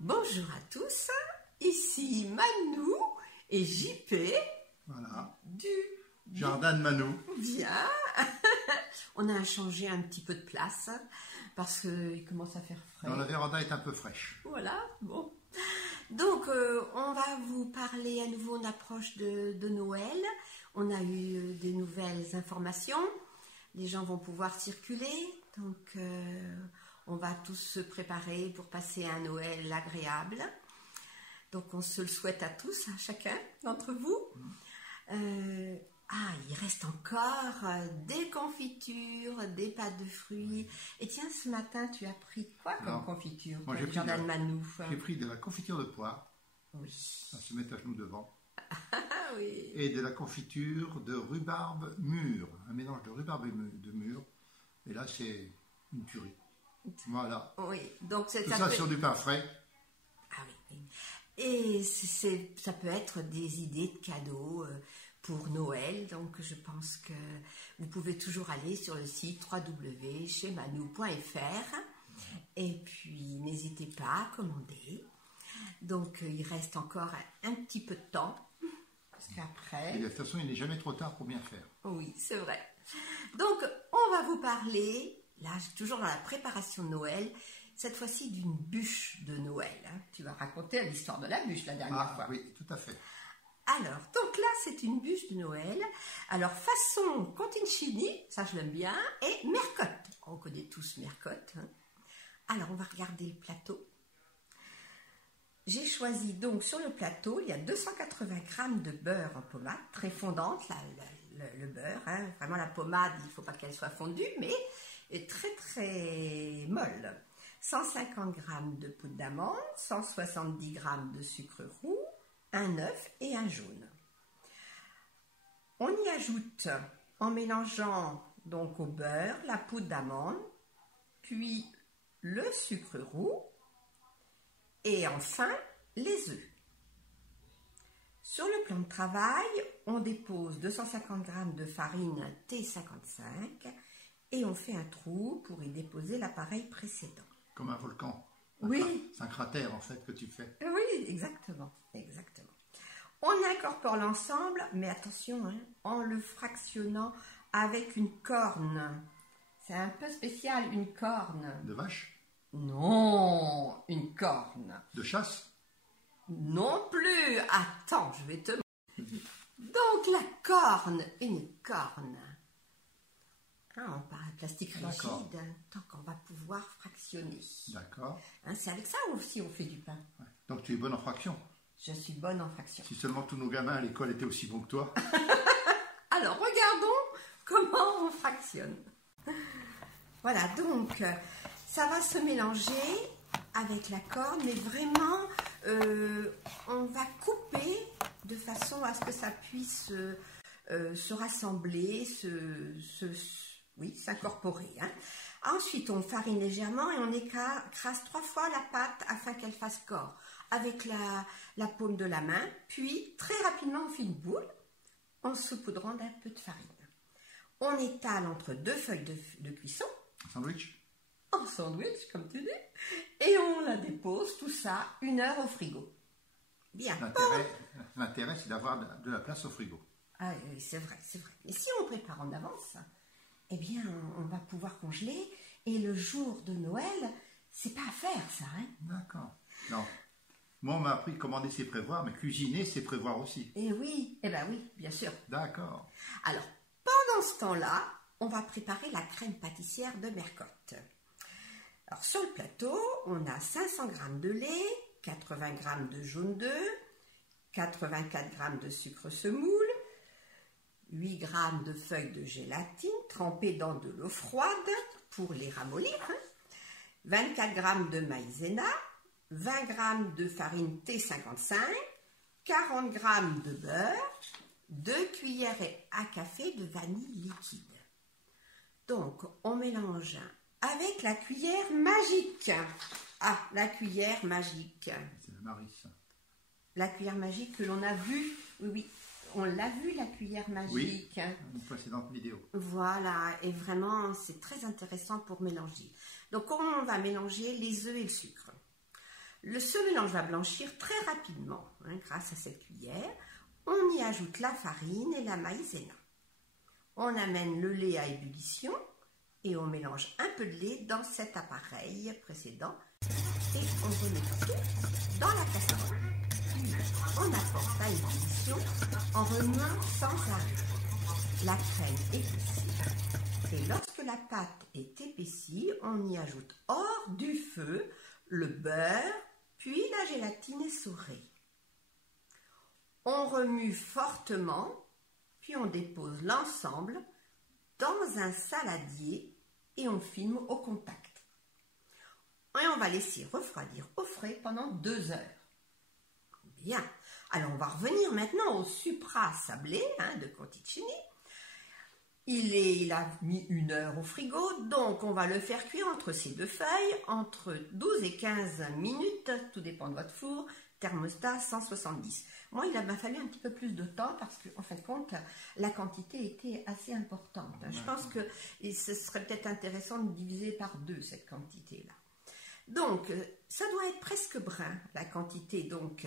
Bonjour à tous, ici Manou et JP. Voilà. Du Jardin de Manou. Bien. On a changé un petit peu de place parce qu'il commence à faire frais. Non, la véranda est un peu fraîche. Voilà, bon. Donc, on va vous parler à nouveau, on approche de Noël. On a eu des nouvelles informations. Les gens vont pouvoir circuler. Donc, on va tous se préparer pour passer un Noël agréable. Donc, on se le souhaite à tous, à chacun d'entre vous. Il reste encore des confitures, des pâtes de fruits. Et tiens, ce matin, tu as pris quoi comme confiture? Moi, J'ai pris de la confiture de poire. Oui. À se mettre à genoux devant. Ah oui. Et de la confiture de rhubarbe mûre. Un mélange de rhubarbe et de mûre. Et là, c'est une tuerie. Voilà. Oui. Donc, tout ça sur du pain frais. Ah oui. Et ça peut être des idées de cadeaux pour Noël. Donc, je pense que vous pouvez toujours aller sur le site www.chemanou.fr et puis n'hésitez pas à commander. Donc, il reste encore un petit peu de temps parce qu'après... Et de toute façon, il n'est jamais trop tard pour bien faire. Oui, c'est vrai. Donc, on va vous parler, là, toujours dans la préparation de Noël, cette fois-ci d'une bûche de Noël. Tu vas raconter l'histoire de la bûche la dernière fois. Oui, tout à fait. Alors, donc là, c'est une bûche de Noël. Alors, façon Contincini, ça je l'aime bien, et Mercotte. On connaît tous Mercotte. Alors, on va regarder le plateau. J'ai choisi donc sur le plateau, il y a 280 g de beurre en pommade, très fondante, le beurre. Vraiment, la pommade, il ne faut pas qu'elle soit fondue, mais est très très molle. 150 g de poudre d'amande, 170 g de sucre roux, un œuf et un jaune. On y ajoute, en mélangeant donc au beurre, la poudre d'amande, puis le sucre roux et enfin les œufs. Sur le plan de travail, on dépose 250 g de farine T55 et on fait un trou pour y déposer l'appareil précédent. Comme un volcan. Oui. C'est un cratère en fait que tu fais. Oui, exactement. On incorpore l'ensemble, mais attention, en le fractionnant avec une corne. C'est un peu spécial, une corne. De vache? Non, une corne. De chasse? Non plus. Attends, je vais te... Donc la corne, une corne. On parle de plastique rigide, donc on va pouvoir fractionner. D'accord. C'est avec ça aussi on fait du pain. Ouais. Donc tu es bonne en fraction. Je suis bonne en fraction. Si seulement tous nos gamins à l'école étaient aussi bons que toi. Alors regardons comment on fractionne. Voilà, donc ça va se mélanger avec la corne, mais vraiment on va couper de façon à ce que ça puisse se rassembler, s'incorporer. Ensuite, on farine légèrement et on écrase 3 fois la pâte afin qu'elle fasse corps avec la paume de la main. Puis, très rapidement, on fait une boule en saupoudrant d'un peu de farine. On étale entre 2 feuilles de cuisson. Sandwich? En sandwich, comme tu dis. Et on la dépose, tout ça, 1 heure au frigo. Bien. L'intérêt, c'est d'avoir de la place au frigo. Ah oui, c'est vrai. Mais si on prépare en avance, eh bien, on va pouvoir congeler. Et le jour de Noël, c'est pas à faire, ça. D'accord. Non. Moi, on m'a appris que commander, c'est prévoir, mais cuisiner, c'est prévoir aussi. Eh oui, bien sûr. D'accord. Alors, pendant ce temps-là, on va préparer la crème pâtissière de Mercotte. Alors, sur le plateau, on a 500 g de lait, 80 g de jaune d'œuf, 84 g de sucre semoule, 8 g de feuilles de gélatine trempées dans de l'eau froide pour les ramollir, 24 g de maïzena, 20 g de farine T55, 40 g de beurre, 2 cuillères à café de vanille liquide. Donc, on mélange avec la cuillère magique. Ah, la cuillère magique. C'est la Maris. La cuillère magique que l'on a vue, oui. On l'a vu, la cuillère magique. Oui, une précédente vidéo. Voilà, et vraiment, c'est très intéressant pour mélanger. Donc, on va mélanger les œufs et le sucre. Ce mélange va blanchir très rapidement hein, grâce à cette cuillère. On y ajoute la farine et la maïzena. On amène le lait à ébullition et on mélange un peu de lait dans cet appareil précédent et on remet tout dans la casserole. On apporte à ébullition en remuant sans arrêt. La crème épaissit et lorsque la pâte est épaissie, on y ajoute hors du feu le beurre puis la gélatine essorée. On remue fortement puis on dépose l'ensemble dans un saladier et on filme au contact. Et on va laisser refroidir au frais pendant 2 heures. Bien, alors on va revenir maintenant au supra sablé de Conticini. Il a mis 1 heure au frigo, donc on va le faire cuire entre ces 2 feuilles, entre 12 et 15 minutes, tout dépend de votre four, thermostat 170. Moi, il m'a fallu un petit peu plus de temps parce qu'en fin de compte, la quantité était assez importante. Je pense que ce serait peut-être intéressant de diviser par 2 cette quantité-là. Donc, ça doit être presque brun, la quantité, donc,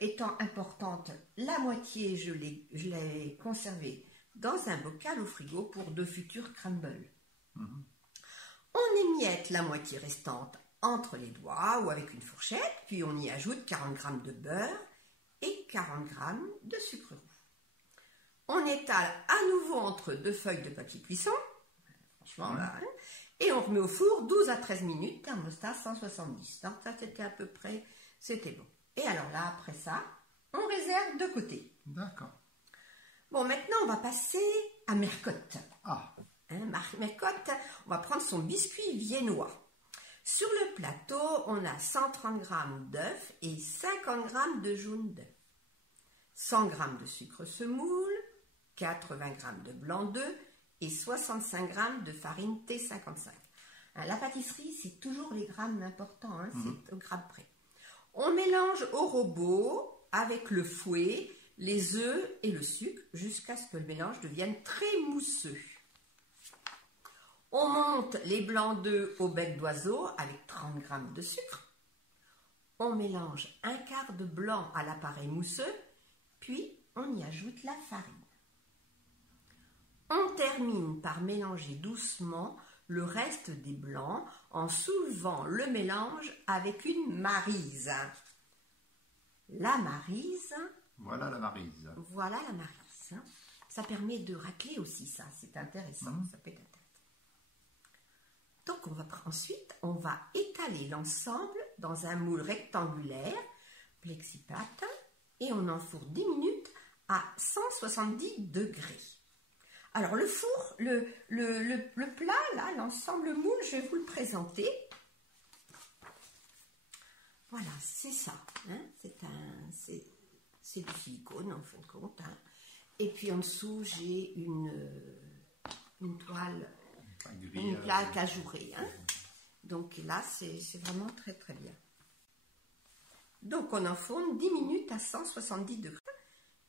étant importante, la moitié, je l'ai conservée dans un bocal au frigo pour de futurs crumbles. On émiette la moitié restante entre les doigts ou avec une fourchette, puis on y ajoute 40 g de beurre et 40 g de sucre roux. On étale à nouveau entre 2 feuilles de papier cuisson, franchement là, et on remet au four 12 à 13 minutes, thermostat 170. Donc ça c'était à peu près, c'était bon. Et alors là, après ça, on réserve de côté. D'accord. Bon, maintenant on va passer à Mercotte. Ah. Mercotte, on va prendre son biscuit viennois. Sur le plateau, on a 130 g d'œufs et 50 g de jaune d'œuf, 100 g de sucre semoule, 80 g de blanc d'œuf et 65 g de farine T55. La pâtisserie, c'est toujours les grammes importants, c'est au gramme près. On mélange au robot avec le fouet, les œufs et le sucre jusqu'à ce que le mélange devienne très mousseux. On monte les blancs d'œufs au bec d'oiseau avec 30 g de sucre. On mélange 1/4 de blanc à l'appareil mousseux, puis on y ajoute la farine. On termine par mélanger doucement le reste des blancs en soulevant le mélange avec une maryse. La maryse. Voilà la maryse. Voilà la maryse. Ça permet de racler aussi, ça. C'est intéressant. Ça peut être intéressant. Donc, ensuite, on va étaler l'ensemble dans un moule rectangulaire, plexipate, et on enfourne 10 minutes à 170 degrés. Alors, le four, le plat, là, l'ensemble moule, je vais vous le présenter. Voilà, c'est ça. C'est du silicone, en fin de compte. Et puis, en dessous, j'ai une toile, une plaque ajourée. Donc là, c'est vraiment très, très bien. Donc, on enfourne 10 minutes à 170 degrés.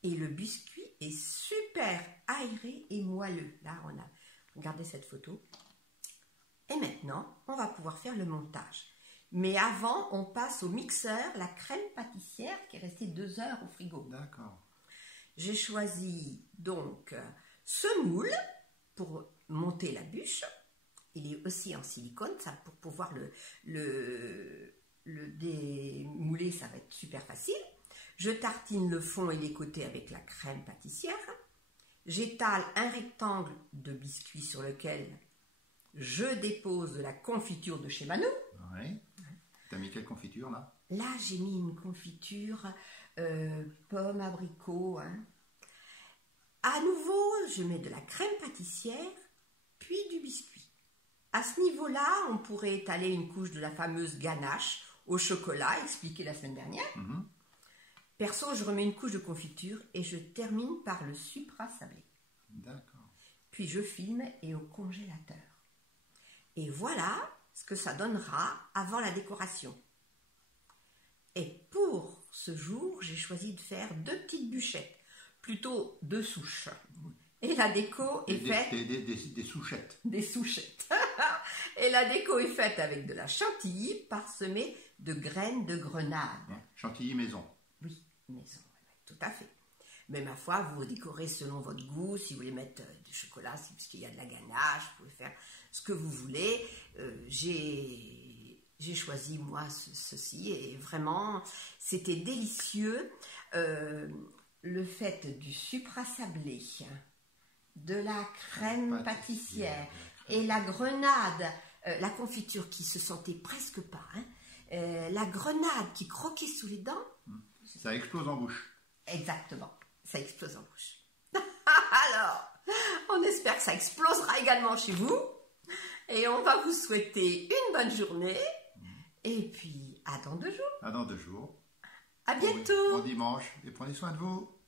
Et le biscuit est super aéré et moelleux. Là, on a regardé cette photo. Et maintenant, on va pouvoir faire le montage. Mais avant, on passe au mixeur, la crème pâtissière qui est restée 2 heures au frigo. D'accord. J'ai choisi donc ce moule pour monter la bûche. Il est aussi en silicone, ça, pour pouvoir le démouler, ça va être super facile. Je tartine le fond et les côtés avec la crème pâtissière. J'étale un rectangle de biscuit sur lequel je dépose de la confiture de chez Mano. Oui. T'as mis quelle confiture là? Là, j'ai mis une confiture pomme, abricot. À nouveau, je mets de la crème pâtissière, puis du biscuit. À ce niveau-là, on pourrait étaler une couche de la fameuse ganache au chocolat, expliquée la semaine dernière. Perso, je remets une couche de confiture et je termine par le supra sablé. D'accord. Puis je filme et au congélateur. Et voilà ce que ça donnera avant la décoration. Et pour ce jour, j'ai choisi de faire 2 petites bûchettes, plutôt 2 souches. Et la déco est faite... Des souchettes. Des souchettes. Et la déco est faite avec de la chantilly parsemée de graines de grenade. Chantilly maison. Oui, maison, tout à fait. Mais ma foi, vous décorez selon votre goût. Si vous voulez mettre du chocolat, c'est parce qu'il y a de la ganache, vous pouvez faire ce que vous voulez. J'ai choisi, moi, ceci, et vraiment, c'était délicieux. Le fait du sucre sablé, de la crème pâtissière et la grenade, la confiture qui se sentait presque pas, hein, la grenade qui croquait sous les dents. Ça explose en bouche. Exactement, ça explose en bouche. Alors, on espère que ça explosera également chez vous. Et on va vous souhaiter une bonne journée. Et puis, à dans 2 jours. À dans 2 jours. À bientôt. Bon dimanche et prenez soin de vous.